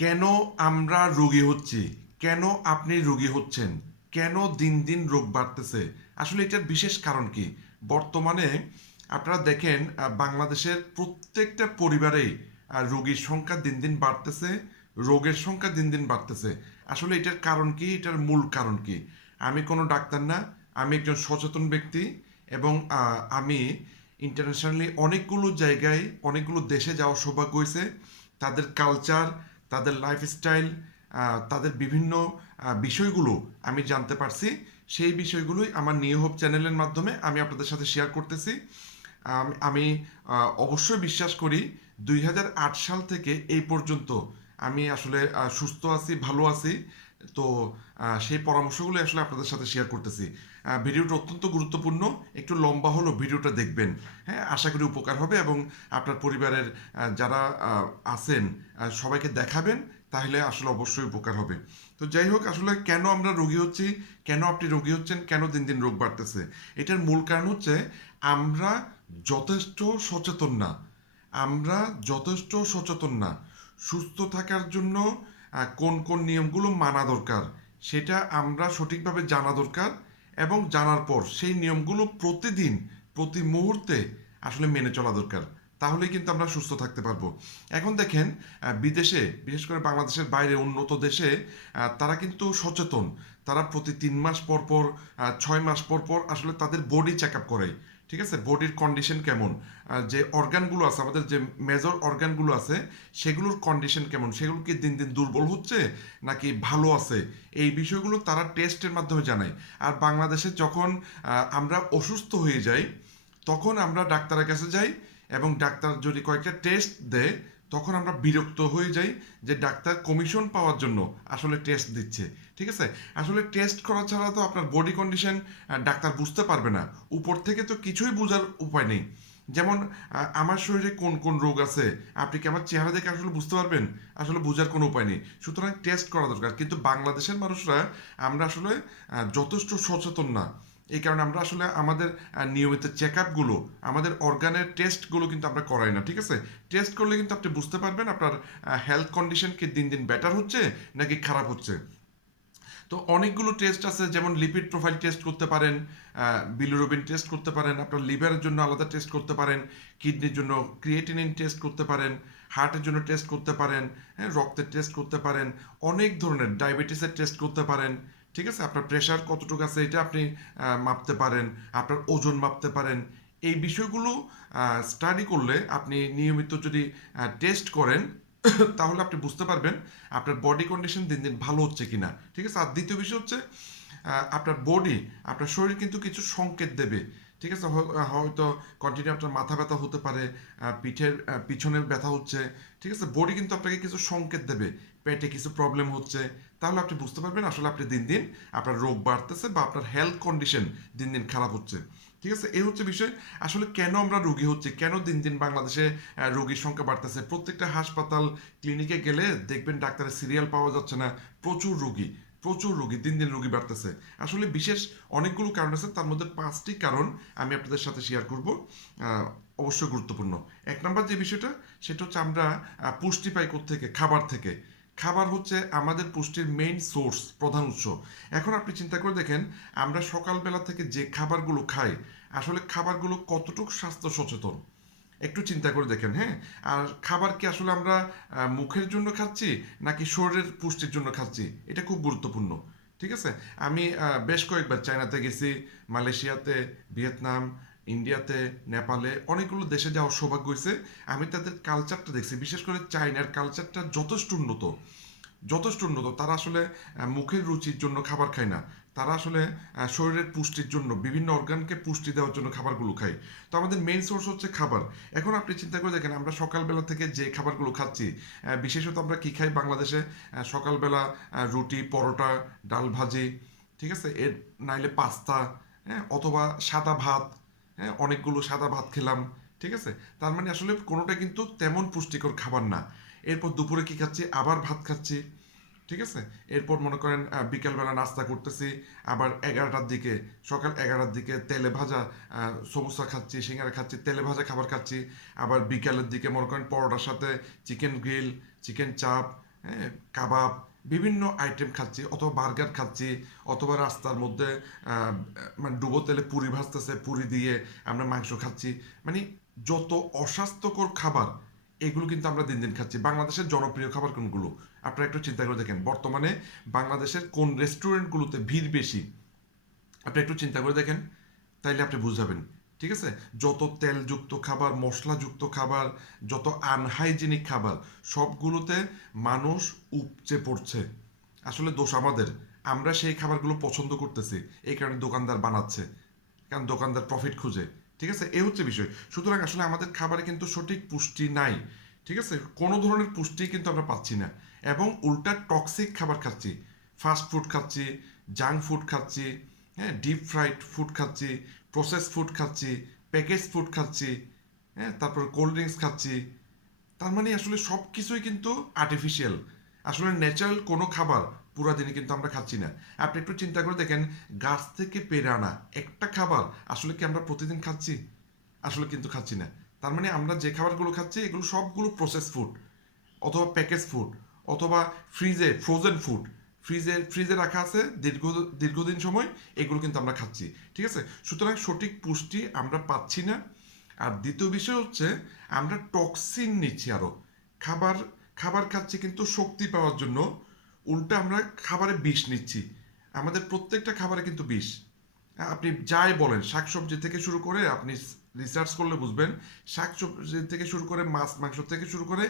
কেন আমরা রোগী হচ্ছি? কেন আপনি রোগী হচ্ছেন? কেন দিন দিন রোগ বাড়তেছে? আসলে এটার বিশেষ কারণ কি? বর্তমানে আপনারা দেখেন বাংলাদেশের প্রত্যেকটা পরিবারেই রোগীর সংখ্যা দিন দিন বাড়তেছে, রোগের সংখ্যা দিন দিন বাড়তেছে। আসলে এটার কারণ কি? এটার মূল কারণ কি? আমি কোনো ডাক্তার না, আমি একজন সচেতন ব্যক্তি এবং আমি ইন্টারন্যাশনালি অনেকগুলো জায়গায়, অনেকগুলো দেশে যাওয়ার সৌভাগ্য হয়েছে। তাদের কালচার তাদের লাইফস্টাইল তাদের বিভিন্ন বিষয়গুলো আমি জানতে পারছি। সেই বিষয়গুলোই আমার নিউ হোপ চ্যানেলের মাধ্যমে আমি আপনাদের সাথে শেয়ার করতেছি। আমি অবশ্যই বিশ্বাস করি দুই হাজার আট সাল থেকে এই পর্যন্ত আমি আসলে সুস্থ আছি, ভালো আছি। তো সেই পরামর্শগুলো আসলে আপনাদের সাথে শেয়ার করতেছি। ভিডিওটা অত্যন্ত গুরুত্বপূর্ণ। একটু লম্বা হলো ভিডিওটা দেখবেন। হ্যাঁ আশা করি উপকার হবে এবং আপনার পরিবারের যারা আছেন সবাইকে দেখাবেন, তাহলে আসলে অবশ্যই উপকার হবে। তো যাই হোক, আসলে কেন আমরা রোগী হচ্ছি, কেন আপনি রোগী হচ্ছেন, কেন দিন দিন রোগ বাড়তেছে? এটার মূল কারণ হচ্ছে আমরা যথেষ্ট সচেতন না। আমরা যথেষ্ট সচেতন না। সুস্থ থাকার জন্য কোন কোন নিয়মগুলো মানা দরকার, সেটা আমরা সঠিকভাবে জানা দরকার এবং জানার পর সেই নিয়মগুলো প্রতিদিন, প্রতি মুহূর্তে আসলে মেনে চলা দরকার। তাহলেই কিন্তু আমরা সুস্থ থাকতে পারব। এখন দেখেন বিদেশে, বিশেষ করে বাংলাদেশের বাইরে উন্নত দেশে তারা কিন্তু সচেতন। তারা প্রতি তিন মাস পর পর ছয় মাস পর পর আসলে তাদের বডি চেক আপ করে। ঠিক আছে? বডির কন্ডিশন কেমন? যে অর্গানগুলো আছে, আমাদের যে মেজর অর্গানগুলো আছে, সেগুলোর কন্ডিশন কেমন? সেগুলো কি দিন দিন দুর্বল হচ্ছে নাকি ভালো আছে? এই বিষয়গুলো তারা টেস্টের মাধ্যমে জানায়। আর বাংলাদেশে যখন আমরা অসুস্থ হয়ে যাই, তখন আমরা ডাক্তারের কাছে যাই এবং ডাক্তার যদি কয়েকটা টেস্ট দেয়, তখন আমরা বিরক্ত হয়ে যাই যে ডাক্তার কমিশন পাওয়ার জন্য আসলে টেস্ট দিচ্ছে। ঠিক আছে? আসলে টেস্ট করা ছাড়া তো আপনার বডি কন্ডিশন ডাক্তার বুঝতে পারবে না। উপর থেকে তো কিছুই বোঝার উপায় নেই। যেমন আমার শরীরে কোন কোন রোগ আছে? আপনি কি আমার চেহারা দেখে আসলে বুঝতে পারবেন? আসলে বোঝার কোনো উপায় নেই। সুতরাং টেস্ট করা দরকার। কিন্তু বাংলাদেশের মানুষরা, আমরা আসলে যথেষ্ট সচেতন না। এই কারণে আমরা আসলে আমাদের নিয়মিত চেক আপগুলো আমাদের অর্গানের টেস্টগুলো কিন্তু আমরা করাই না, ঠিক আছে? টেস্ট করলে কিন্তু আপনি বুঝতে পারবেন আপনার হেলথ কন্ডিশন কি দিন দিন বেটার হচ্ছে নাকি খারাপ হচ্ছে। তো অনেকগুলো টেস্ট আছে, যেমন লিপিড প্রোফাইল টেস্ট করতে পারেন বিলিরুবিন টেস্ট করতে পারেন, আপনার লিভারের জন্য আলাদা টেস্ট করতে পারেন কিডনির জন্য ক্রিয়েটিনিন টেস্ট করতে পারেন হার্টের জন্য টেস্ট করতে পারেন হ্যাঁ রক্তের টেস্ট করতে পারেন, অনেক ধরনের ডায়াবেটিসের টেস্ট করতে পারেন, ঠিক আছে? আপনার প্রেশার কতটুকু আছে এটা আপনি মাপতে পারেন, আপনার ওজন মাপতে পারেন, এই বিষয়গুলো স্টাডি করলে আপনি নিয়মিত যদি টেস্ট করেন তাহলে আপনি বুঝতে পারবেন আপনার বডি কন্ডিশন দিন দিন ভালো হচ্ছে কিনা। ঠিক আছে? আর দ্বিতীয় বিষয় হচ্ছে আপনার বডি আপনার শরীর কিন্তু কিছু সংকেত দেবে। ঠিক আছে? হয়- হয়তো কন্টিনিউ আপনার মাথা ব্যথা হতে পারে পিঠের পিছনের ব্যথা হচ্ছে। ঠিক আছে? বডি কিন্তু আপনাকে কিছু সংকেত দেবে। পেটে কিছু প্রবলেম হচ্ছে। তাহলে আপনি বুঝতে পারবেন আসলে আপনি দিন দিন আপনার রোগ বাড়তেছে বা আপনার হেলথ কন্ডিশন দিন দিন খারাপ হচ্ছে। ঠিক আছে? এই হচ্ছে বিষয়। আসলে কেন আমরা রোগী হচ্ছে? কেন দিন দিন বাংলাদেশে রোগীর সংখ্যা বাড়তেছে? প্রত্যেকটা হাসপাতাল ক্লিনিকে গেলে দেখবেন ডাক্তারের সিরিয়াল পাওয়া যাচ্ছে না। প্রচুর রোগী প্রচুর রোগী, দিন দিন রোগী বাড়তেছে। আসলে বিশেষ অনেকগুলো কারণ আছে, তার মধ্যে পাঁচটি কারণ আমি আপনাদের সাথে শেয়ার করব অবশ্যই গুরুত্বপূর্ণ। এক নম্বর যে বিষয়টা, সেটা হচ্ছে আমরা পুষ্টি পাই থেকে খাবার থেকে। খাবার হচ্ছে আমাদের পুষ্টির মেইন সোর্স প্রধান উৎস। এখন আপনি চিন্তা করে দেখেন, আমরা সকালবেলা থেকে যে খাবারগুলো খাই, আসলে খাবারগুলো কতটুকু স্বাস্থ্য সচেতন? একটু চিন্তা করে দেখেন হ্যাঁ? আর খাবার কি আসলে আমরা মুখের জন্য খাচ্ছি, নাকি শরীরের পুষ্টির জন্য খাচ্ছি? এটা খুব গুরুত্বপূর্ণ, ঠিক আছে? আমি বেশ কয়েকবার চায়নাতে গেছি, মালয়েশিয়াতে, ভিয়েতনাম ইন্ডিয়াতে, নেপালে, অনেকগুলো দেশে যাওয়ার সৌভাগ্য হয়েছে। আমি তাদের কালচারটা দেখছি, বিশেষ করে চায়নার কালচারটা যথেষ্ট উন্নত। যথেষ্ট উন্নত। তারা আসলে মুখের রুচির জন্য খাবার খায় না। তারা আসলে শরীরের পুষ্টির জন্য, বিভিন্ন অর্গানকে পুষ্টি দেওয়ার জন্য খাবারগুলো খায়। তো আমাদের মেইন সোর্স হচ্ছে খাবার। এখন আপনি চিন্তা করে দেখেন, আমরা সকালবেলা থেকে যে খাবারগুলো খাচ্ছি বিশেষত আমরা কী খাই বাংলাদেশে? সকালবেলা রুটি, পরোটা, ডাল ভাজি, ঠিক আছে? এর নাইলে পাস্তা হ্যাঁ? অথবা সাদা ভাত অনেকগুলো সাদা ভাত খেলাম ঠিক আছে? তার মানে আসলে কোনোটা কিন্তু তেমন পুষ্টিকর খাবার না। এরপর দুপুরে কি খাচ্ছি? আবার ভাত খাচ্ছি ঠিক আছে? এরপর মনে করেন বিকালবেলা নাস্তা করতেছি আবার এগারোটার দিকে সকাল এগারোটার দিকে তেলে ভাজা আহ, সমোসা খাচ্ছি সিঙ্গারা খাচ্ছি তেলে ভাজা খাবার খাচ্ছি আবার বিকালের দিকে মনে করেন পরোটার সাথে চিকেন গ্রিল চিকেন চাপ হ্যাঁ কাবাব বিভিন্ন আইটেম খাচ্ছি, অথবা বার্গার খাচ্ছি, অথবা রাস্তার মধ্যে মানে ডুবো তেলে পুরি ভাজতেছে, পুরি দিয়ে আমরা মাংস খাচ্ছি। মানে যত অস্বাস্থ্যকর খাবার, এগুলো কিন্তু আমরা দিন দিন খাচ্ছি। বাংলাদেশের জনপ্রিয় খাবার কোনগুলো? আপনারা একটু চিন্তা করে দেখেন। বর্তমানে বাংলাদেশের কোন রেস্টুরেন্টগুলোতে ভিড় বেশি? আপনি একটু চিন্তা করে দেখেন, তাইলে আপনি বুঝাবেন। ঠিক আছে? যত তেলযুক্ত খাবার, মশলাযুক্ত খাবার, যত আনহাইজেনিক খাবার, সবগুলোতে মানুষ উপচে পড়ছে। আসলে দোষ আমাদের। আমরা সেই খাবারগুলো পছন্দ করতেছি, এই কারণে দোকানদার বানাচ্ছে। কারণ দোকানদার প্রফিট খুঁজে। ঠিক আছে? এই হচ্ছে বিষয়। সুতরাং আসলে আমাদের খাবারে কিন্তু সঠিক পুষ্টি নাই। ঠিক আছে? কোনো ধরনের পুষ্টি কিন্তু আমরা পাচ্ছি না। এবং উল্টা টক্সিক খাবার খাচ্ছি। ফাস্ট ফুড খাচ্ছি জাঙ্ক ফুড খাচ্ছি হ্যাঁ ডিপ ফ্রাইড ফুড খাচ্ছি প্রসেস ফুড খাচ্ছি প্যাকেজ ফুড খাচ্ছি হ্যাঁ তারপর কোল্ড ড্রিঙ্কস খাচ্ছি। তার মানে আসলে সব কিছুই কিন্তু আর্টিফিশিয়াল আসলে ন্যাচারাল কোনো খাবার পুরা দিনে কিন্তু আমরা খাচ্ছি না। আপনি একটু চিন্তা করে দেখেন, গাছ থেকে পেরে আনা একটা খাবার আসলে কি আমরা প্রতিদিন খাচ্ছি? আসলে কিন্তু খাচ্ছি না। তার মানে আমরা যে খাবারগুলো খাচ্ছি, এগুলো সবগুলো প্রসেস ফুড অথবা প্যাকেজ ফুড অথবা ফ্রিজে ফ্রোজেন ফুড ফ্রিজে ফ্রিজে রাখা আছে দীর্ঘ, দীর্ঘদিন সময়, এগুলো কিন্তু আমরা খাচ্ছি, ঠিক আছে? সুতরাং সঠিক পুষ্টি আমরা পাচ্ছি না। আর দ্বিতীয় বিষয় হচ্ছে, আমরা টক্সিন নিচ্ছি আরও খাবার খাবার খাচ্ছি কিন্তু শক্তি পাওয়ার জন্য, উল্টা আমরা খাবারে বিষ নিচ্ছি। আমাদের প্রত্যেকটা খাবারে কিন্তু বিষ। আপনি যাই বলেন, শাকসবজি থেকে শুরু করে, আপনি রিসার্চ করলে বুঝবেন, শাকসবজি থেকে শুরু করে, মাছ, মাংস থেকে শুরু করে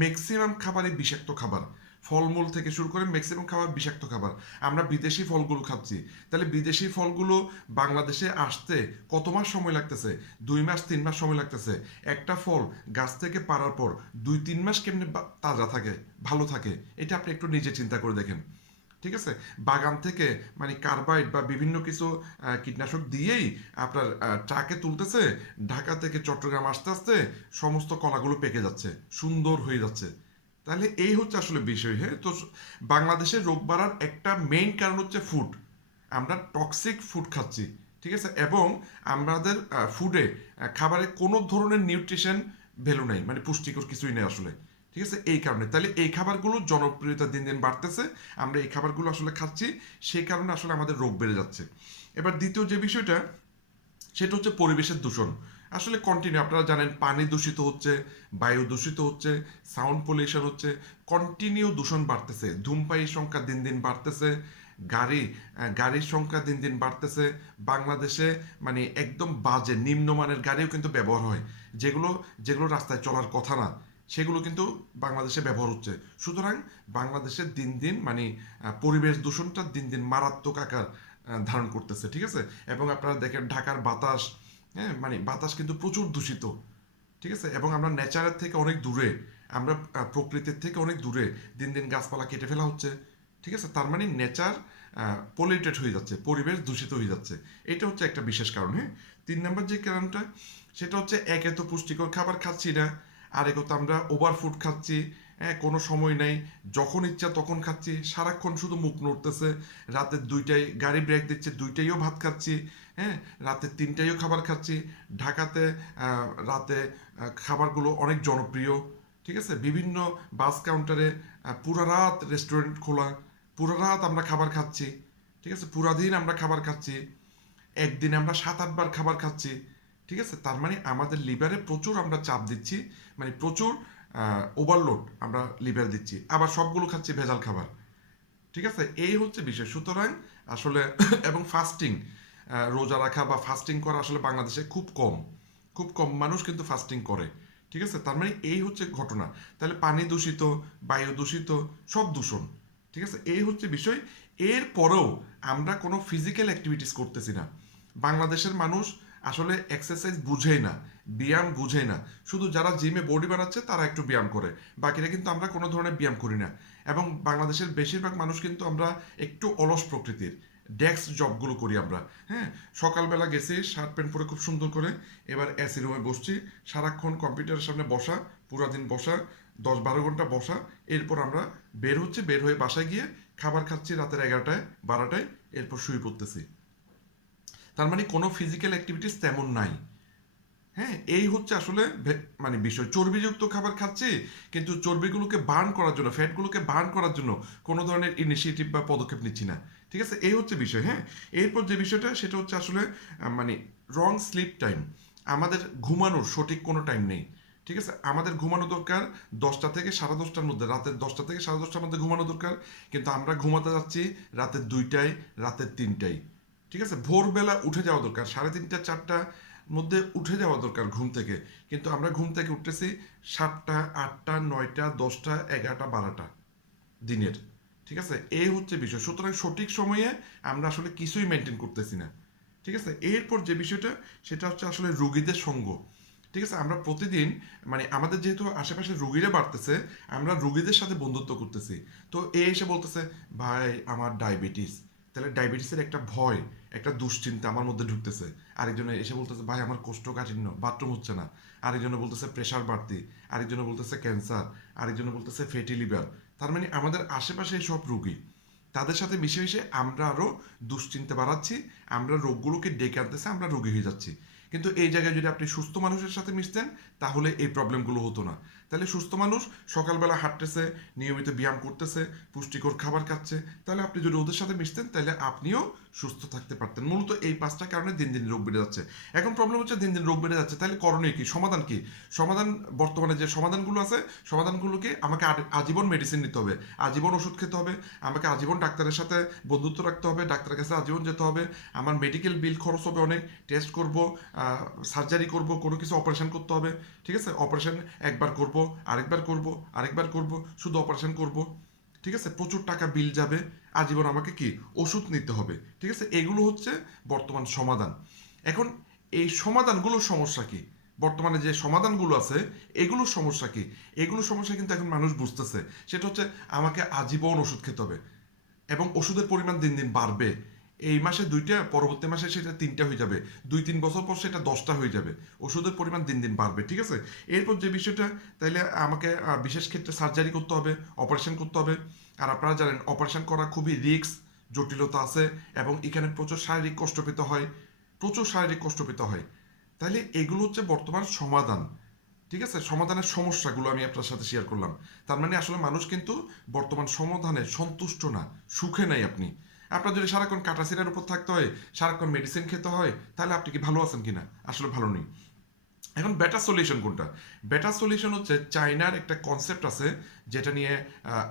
ম্যাক্সিমাম খাবারই বিষাক্ত খাবার। ফলমূল থেকে শুরু করে ম্যাক্সিমাম খাবার বিষাক্ত খাবার। আমরা বিদেশি ফলগুলো খাচ্ছি। তাহলে বিদেশি ফলগুলো বাংলাদেশে আসতে কত মাস সময় লাগতেছে? দুই মাস, তিন মাস সময় লাগতেছে। একটা ফল গাছ থেকে পাড়ার পর দুই, তিন মাস কেমনে তাজা থাকে, ভালো থাকে, এটা আপনি একটু নিজে চিন্তা করে দেখেন। ঠিক আছে? বাগান থেকে মানে কার্বাইড বা বিভিন্ন কিছু কীটনাশক দিয়েই আপনার ট্রাকে তুলতেছে, ঢাকা থেকে চট্টগ্রাম আসতে আসতে সমস্ত কলাগুলো পেকে যাচ্ছে, সুন্দর হয়ে যাচ্ছে। তাহলে এই হচ্ছে আসলে বিষয় হ্যাঁ? তো বাংলাদেশে রোগ বাড়ার একটা মেইন কারণ হচ্ছে ফুড আমরা টক্সিক ফুড খাচ্ছি, ঠিক আছে? এবং আমাদের ফুডে খাবারে কোনো ধরনের নিউট্রিশন ভ্যালু নেই মানে পুষ্টিকর কিছুই নেই আসলে, ঠিক আছে? এই কারণে। তাহলে এই খাবারগুলো জনপ্রিয়তা দিন দিন বাড়তেছে, আমরা এই খাবারগুলো আসলে খাচ্ছি সেই কারণে আসলে আমাদের রোগ বেড়ে যাচ্ছে। এবার দ্বিতীয় যে বিষয়টা, সেটা হচ্ছে পরিবেশের দূষণ। আসলে কন্টিনিউ আপনারা জানেন পানি দূষিত হচ্ছে, বায়ু দূষিত হচ্ছে সাউন্ড পলিউশন হচ্ছে কন্টিনিউ দূষণ বাড়তেছে, ধূমপায়ীর সংখ্যা দিন দিন বাড়তেছে, গাড়ি গাড়ির সংখ্যা দিন দিন বাড়তেছে, বাংলাদেশে মানে একদম বাজে, নিম্নমানের গাড়িও কিন্তু ব্যবহার হয়, যেগুলো যেগুলো রাস্তায় চলার কথা না, সেগুলো কিন্তু বাংলাদেশে ব্যবহার হচ্ছে, সুতরাং বাংলাদেশের দিন দিন মানে পরিবেশ দূষণটা দিন দিন মারাত্মক আকার ধারণ করতেছে, ঠিক আছে? এবং আপনারা দেখেন ঢাকার বাতাস হ্যাঁ মানে বাতাস কিন্তু প্রচুর দূষিত, ঠিক আছে? এবং আমরা নেচারের থেকে অনেক দূরে, আমরা প্রকৃতির থেকে অনেক দূরে দিন দিন গাছপালা কেটে ফেলা হচ্ছে, ঠিক আছে? তার মানে নেচার পলিউটেড হয়ে যাচ্ছে, পরিবেশ দূষিত হয়ে যাচ্ছে। এটা হচ্ছে একটা বিশেষ কারণ হ্যাঁ? তিন নম্বর যে কারণটা, সেটা হচ্ছে একে তো পুষ্টিকর খাবার খাচ্ছি না, আর তো আমরা ওভার ফুড খাচ্ছি হ্যাঁ কোনো সময় নাই। যখন ইচ্ছা তখন খাচ্ছি। সারাক্ষণ শুধু মুখ নড়তেছে। রাতে দুইটাই গাড়ি ব্রেক দিচ্ছে দুইটাইও ভাত খাচ্ছি। হ্যাঁ রাতে তিনটাইও খাবার খাচ্ছি। ঢাকাতে রাতে খাবারগুলো অনেক জনপ্রিয়। ঠিক আছে? বিভিন্ন বাস কাউন্টারে পুরা রাত রেস্টুরেন্ট খোলা। পুরো রাত আমরা খাবার খাচ্ছি। ঠিক আছে? পুরা দিন আমরা খাবার খাচ্ছি। একদিনে আমরা সাত আটবার খাবার খাচ্ছি। ঠিক আছে? তার মানে আমাদের লিভারে প্রচুর আমরা চাপ দিচ্ছি। মানে প্রচুর ওভারলোড আমরা লিভার দিচ্ছি। আবার সবগুলো খাচ্ছি ভেজাল খাবার। ঠিক আছে? এই হচ্ছে বিষয়। সুতরাং আসলে এবং ফাস্টিং রোজা রাখা বা ফাস্টিং করা আসলে বাংলাদেশে খুব কম। খুব কম মানুষ কিন্তু ফাস্টিং করে। ঠিক আছে? তার মানে এই হচ্ছে ঘটনা। তাহলে পানি দূষিত, বায়ু দূষিত, সব দূষণ। ঠিক আছে? এই হচ্ছে বিষয়। এর পরেও আমরা কোনো ফিজিক্যাল অ্যাক্টিভিটিস করতেছি না। বাংলাদেশের মানুষ আসলে এক্সারসাইজ বুঝেই না, ব্যায়াম বুঝেই না। শুধু যারা জিমে বডি বানাচ্ছে, তারা একটু ব্যায়াম করে। বাকিরা কিন্তু আমরা কোনো ধরনের ব্যায়াম করি না। এবং বাংলাদেশের বেশিরভাগ মানুষ কিন্তু আমরা একটু অলস প্রকৃতির। ডেস্ক জবগুলো করি আমরা। হ্যাঁ সকালবেলা গেছি শার্ট প্যান্ট পরে খুব সুন্দর করে। এবার এসি রুমে বসছি। সারাক্ষণ কম্পিউটারের সামনে বসা, পুরা দিন বসা, দশ বারো ঘণ্টা বসা। এরপর আমরা বের হচ্ছে, বের হয়ে বাসায় গিয়ে খাবার খাচ্ছি রাতের এগারোটায়, বারোটায়। এরপর শুয়ে পড়তেছি। তার মানে কোনো ফিজিক্যাল অ্যাক্টিভিটিস তেমন নাই। হ্যাঁ এই হচ্ছে আসলে মানে বিষয়। চর্বিযুক্ত খাবার খাচ্ছি, কিন্তু চর্বিগুলোকে বার্ন করার জন্য ফ্যাটগুলোকে বার্ন করার জন্য কোনো ধরনের ইনিশিয়েটিভ বা পদক্ষেপ নিচ্ছি না। ঠিক আছে? এই হচ্ছে বিষয় হ্যাঁ? এরপর যে বিষয়টা, সেটা হচ্ছে আসলে মানে রং স্লিপ টাইম আমাদের ঘুমানোর সঠিক কোনো টাইম নেই। ঠিক আছে? আমাদের ঘুমানো দরকার দশটা থেকে সাড়ে দশটার মধ্যে। রাতের দশটা থেকে সাড়ে দশটার মধ্যে ঘুমানো দরকার, কিন্তু আমরা ঘুমাতে যাচ্ছি রাতের দুইটায়, রাতের তিনটায়। ঠিক আছে? ভোরবেলা উঠে যাওয়া দরকার। সাড়ে তিনটা, চারটা মধ্যে উঠে যাওয়া দরকার ঘুম থেকে। কিন্তু আমরা ঘুম থেকে উঠতেছি সাতটা, আটটা, নয়টা, দশটা, এগারোটা, বারোটা দিনের। ঠিক আছে? এই হচ্ছে বিষয়। সুতরাং সঠিক সময়ে আমরা আসলে কিছুই মেনটেন করতেছি না। ঠিক আছে? এরপর যে বিষয়টা, সেটা হচ্ছে আসলে রুগীদের সঙ্গ। ঠিক আছে? আমরা প্রতিদিন মানে আমাদের যেহেতু আশেপাশে রুগীরা বাড়তেছে, আমরা রুগীদের সাথে বন্ধুত্ব করতেছি। তো এ এসে বলতেছে, ভাই, আমার ডায়াবেটিস। তাহলে ডায়াবেটিসের একটা ভয়, একটা দুশ্চিন্তা আমার মধ্যে ঢুকতেছে। আরেকজনে এসে বলতেছে, ভাই, আমার কোষ্ঠকাঠিন্য, বাথরুম হচ্ছে না। আরেকজনে বলতেছে, প্রেশার বাড়তি। আরেকজনে বলতেছে, ক্যান্সার। আরেকজনে বলতেছে, ফ্যাটি লিভার। তার মানে আমাদের আশেপাশে সব রুগী, তাদের সাথে মিশে মিশে আমরা আরও দুশ্চিন্তা বাড়াচ্ছি, আমরা রোগগুলোকে ডেকে আনতেছে, আমরা রোগী হয়ে যাচ্ছি। কিন্তু এই জায়গায় যদি আপনি সুস্থ মানুষের সাথে মিশতেন, তাহলে এই প্রবলেমগুলো হতো না। তাহলে সুস্থ মানুষ সকালবেলা হাঁটতেছে, নিয়মিত ব্যায়াম করতেছে, পুষ্টিকর খাবার খাচ্ছে। তাহলে আপনি যদি ওদের সাথে মিশতেন, তাহলে আপনিও সুস্থ থাকতে পারতেন। মূলত এই পাঁচটা কারণে দিন দিন রোগ বেড়ে যাচ্ছে। এখন প্রবলেম হচ্ছে দিন দিন রোগ বেড়ে যাচ্ছে। তাহলে করণীয় কি? সমাধান কি? সমাধান বর্তমানে যে সমাধানগুলো আছে, সমাধানগুলোকে আমাকে আজীবন মেডিসিন নিতে হবে। আজীবন ওষুধ খেতে হবে, আমাকে আজীবন ডাক্তারের সাথে বন্ধুত্ব রাখতে হবে, ডাক্তারের কাছে আজীবন যেতে হবে। আমার মেডিকেল বিল খরচ হবে অনেক টেস্ট করব সার্জারি করব, কোনো কিছু অপারেশন করতে হবে। ঠিক আছে? অপারেশন একবার করব আরেকবার করব আরেকবার করব, শুধু অপারেশন করব। ঠিক আছে? প্রচুর টাকা বিল যাবে। আজীবন আমাকে কি? ওষুধ নিতে হবে। ঠিক আছে? এগুলো হচ্ছে বর্তমান সমাধান। এখন এই সমাধানগুলোর সমস্যা কি? বর্তমানে যে সমাধানগুলো আছে, এগুলোর সমস্যা কি? এগুলোর সমস্যা কিন্তু এখন মানুষ বুঝতেছে। সেটা হচ্ছে আমাকে আজীবন ওষুধ খেতে হবে। এবং ওষুধের পরিমাণ দিন দিন বাড়বে। এই মাসে দুইটা, পরবর্তী মাসে সেটা তিনটা হয়ে যাবে। দুই, তিন বছর পর সেটা দশটা হয়ে যাবে। ওষুধের পরিমাণ দিন দিন বাড়বে, ঠিক আছে? এরপর যে বিষয়টা, তাইলে আমাকে বিশেষ ক্ষেত্রে সার্জারি করতে হবে অপারেশন করতে হবে। আর আপনারা জানেন অপারেশন করা খুবই রিস্ক জটিলতা আছে এবং এখানে প্রচুর শারীরিক কষ্ট পেতে হয়, প্রচুর শারীরিক কষ্ট পেতে হয়। তাহলে এগুলো হচ্ছে বর্তমান সমাধান, ঠিক আছে? সমাধানের সমস্যাগুলো আমি আপনার সাথে শেয়ার করলাম। তার মানে আসলে মানুষ কিন্তু বর্তমান সমাধানে সন্তুষ্ট না, সুখে নাই আপনি। আপনার যদি সারাক্ষণ কাটাসিরার উপর থাকতে হয়, সারাক্ষণ মেডিসিন খেতে হয়, তাহলে আপনি কি ভালো আছেন কিনা? আসলে ভালো নেই। এখন বেটার সলিউশন কোনটা? বেটার সলিউশন হচ্ছে চায়নার একটা কনসেপ্ট আছে, যেটা নিয়ে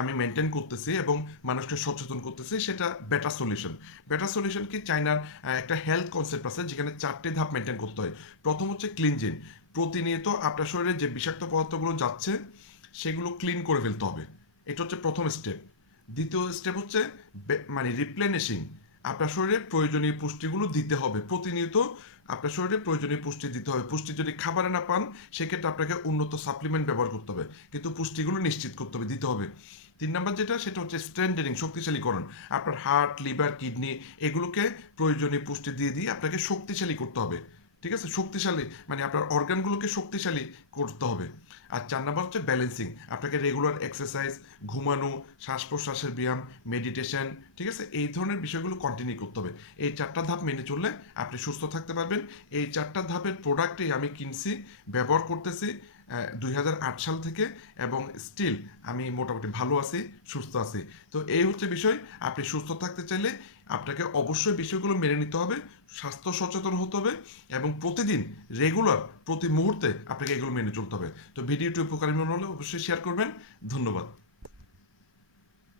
আমি মেনটেন করতেছি এবং মানুষকে সচেতন করতেছি, সেটা বেটার সলিউশন বেটার সলিউশন কি? চায়নার একটা হেলথ কনসেপ্ট আছে, যেখানে চারটে ধাপ মেনটেন করতে হয়। প্রথম হচ্ছে ক্লিনজিন প্রতিনিয়ত আপনার শরীরে যে বিষাক্ত পদার্থগুলো যাচ্ছে, সেগুলো ক্লিন করে ফেলতে হবে। এটা হচ্ছে প্রথম স্টেপ দ্বিতীয় স্টেপ হচ্ছে মানে রিপ্লেনিশিং আপনার শরীরে প্রয়োজনীয় পুষ্টিগুলো দিতে হবে। প্রতিনিয়ত আপনার শরীরে প্রয়োজনীয় পুষ্টি দিতে হবে। পুষ্টি যদি খাবারে না পান, সেক্ষেত্রে আপনাকে উন্নত সাপ্লিমেন্ট ব্যবহার করতে হবে। কিন্তু পুষ্টিগুলো নিশ্চিত করতে হবে, দিতে হবে। তিন নাম্বার যেটা, সেটা হচ্ছে স্ট্রেন্থেনিং শক্তিশালীকরণ। আপনার হার্ট লিভার কিডনি এগুলোকে প্রয়োজনীয় পুষ্টি দিয়ে দিয়ে আপনাকে শক্তিশালী করতে হবে। ঠিক আছে? শক্তিশালী মানে আপনার অর্গানগুলোকে শক্তিশালী করতে হবে। আর চার নাম্বার হচ্ছে ব্যালেন্সিং আপনাকে রেগুলার এক্সারসাইজ ঘুমানো শ্বাস প্রশ্বাসের ব্যায়াম মেডিটেশন ঠিক আছে? এই ধরনের বিষয়গুলো কন্টিনিউ করতে হবে। এই চারটা ধাপ মেনে চললে আপনি সুস্থ থাকতে পারবেন। এই চারটা ধাপের প্রোডাক্টই আমি কিনছি, ব্যবহার করতেছি দুই হাজার আট সাল থেকে এবং স্টিল আমি মোটামুটি ভালো আছি, সুস্থ আছি। তো এই হচ্ছে বিষয়। আপনি সুস্থ থাকতে চাইলে আপনাকে অবশ্যই বিষয়গুলো মেনে নিতে হবে, স্বাস্থ্য সচেতন হতে হবে এবং প্রতিদিন রেগুলার প্রতি মুহূর্তে আপনাকে এগুলো মেনে চলতে হবে। তো ভিডিওটি উপকারী মনে হলে অবশ্যই শেয়ার করবেন। ধন্যবাদ।